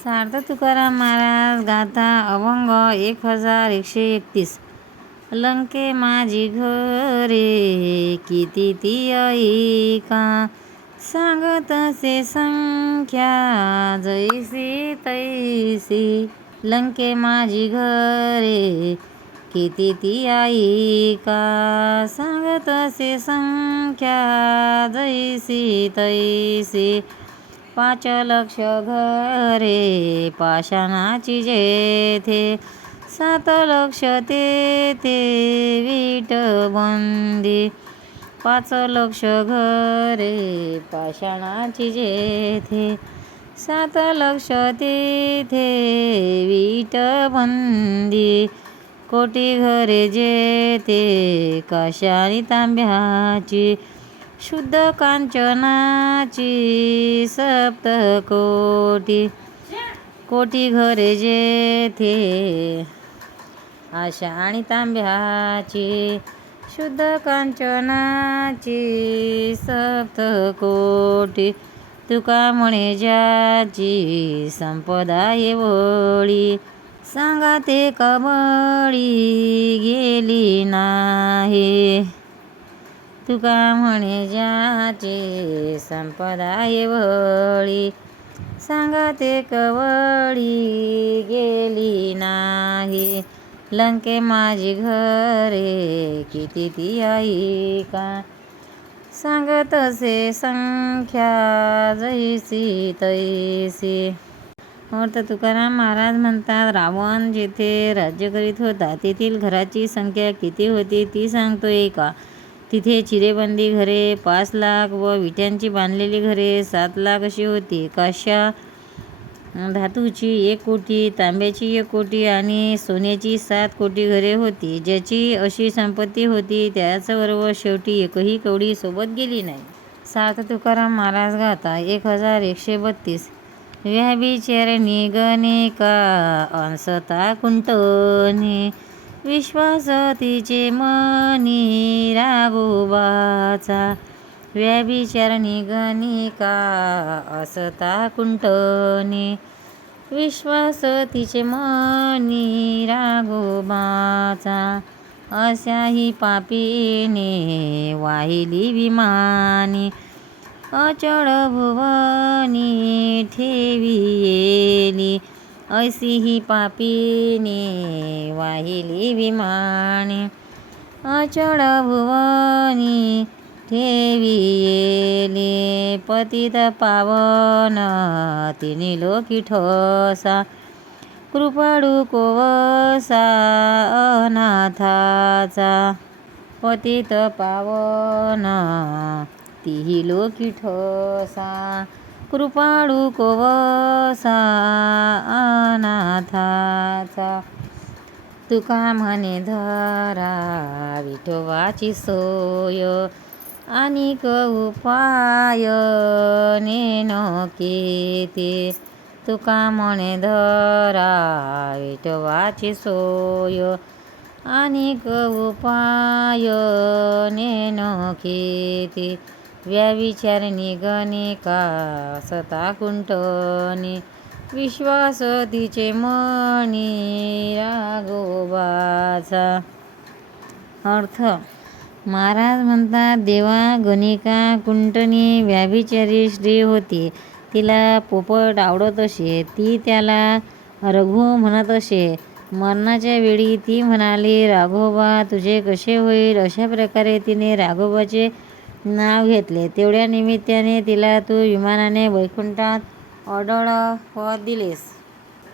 सार्थ तुकाराम महाराज गाथा अभंग 1131. लंके माझी घरे किती ती ऐका, सांगत से संख्या जैसी तैसी. लंके माझी घरे किती ती ऐका, सांगत से संख्या जैसी तैसी. 5 लक्ष घरे पाषाणाची जेथे, 7 लक्ष तेथे विटबंदी. 5 लक्ष घरे पाषाणाची जेथे, 7 लक्ष तेथे विटबंदी. कोटी घरे जेथे काशानी तांब्याची, शुद्ध कांचनाची सप्तकोटी. कोटी घरे जेथे आशा आणि तांब्याची, शुद्ध कांचनाची सप्तकोटी. तुका म्हणे ज्याची संपदा एवढी, सांगा ते कबळी गेली नाही. तुका म्हणे ज्याची संपदा एवढी, सांगा ते कवळी गेली नाही. लंके माझी घरे किती ती ऐका, सांगत से संख्या जैसी तैसी. अर्थ तुकाराम महाराज म्हणतात, रावण जेथे राज्य करीत होता तेथील घराची संख्या किती होती ती सांगतोय का. तिथे चिरेबंदी घरे 5 लाख व विट्यांची बांधलेली घरे 7 लाख अशी होती. काश्या धातूची 1 कोटी, तांब्याची 1 कोटी आणि सोन्याची 7 कोटी घरे होती. ज्याची अशी संपत्ती होती त्याचबरोबर शेवटी एकही कवडी सोबत गेली नाही. सार्थ तुकाराम महाराज गाथा 1132. व्याभिचारिणी गणिका अंसता कुंटनी, विश्वास तिचे मनी राघोबाचा. व्याभिचारिणी गणिका असता कुंटनी, विश्वास तिचे मनी राघोबाचा. अशाही पापीने वाहिली विमानी, अचळ भुवनी ठेविली. ऐसी ही पापीने वाहिली विमानी, अचळ भुवनी ठेविली. पतित पावन तिने लोकी ठसा, कृपाळू कोवसा अनाथाचा. पतित पावन तिही लोकी ठसा, कृपाळू कोवसा अनाथाचा. तुका म्हणे धरा विठोबाची सोय, अनिक उपाय नेनो केते. तुका म्हणे धरा विठोबाची सोय, अनिक उपाय नेनो केते. व्याभिचारिणी गणिका असता कुंटनी, विश्वास तिचे मनी राघोबाचा. अर्थ महाराज म्हणतात, देवा गणिका कुंटनी व्याभिचारी स्त्री होती. तिला पोपट आवडत असे. ती त्याला रघु म्हणत असे. मरणाच्या वेळी ती म्हणाली, राघोबा तुझे कसे होईल. अशा प्रकारे तिने राघोबाचे नाव घेतले. तेवढ्या निमित्ताने तिला तू विमानाने वैकुंठात अढळ पद दिलेस.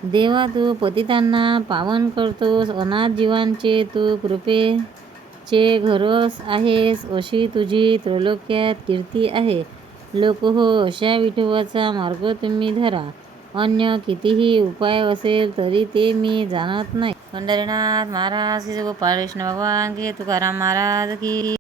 देवा तू पतितांना पावन करतोस, अनाथ जीवांचे तू कृपेचे घरोस आहेस. अशी तुझी त्रैलोक्यात कीर्ती आहे. लोक हो, अशा विठोबाचा मार्ग तुम्ही धरा. अन्य कितीही उपाय असेल तरी ते मी जाणत नाही. पंढरीनाथ महाराज, गोपाळ कृष्ण भगवान की, तुकाराम महाराज की.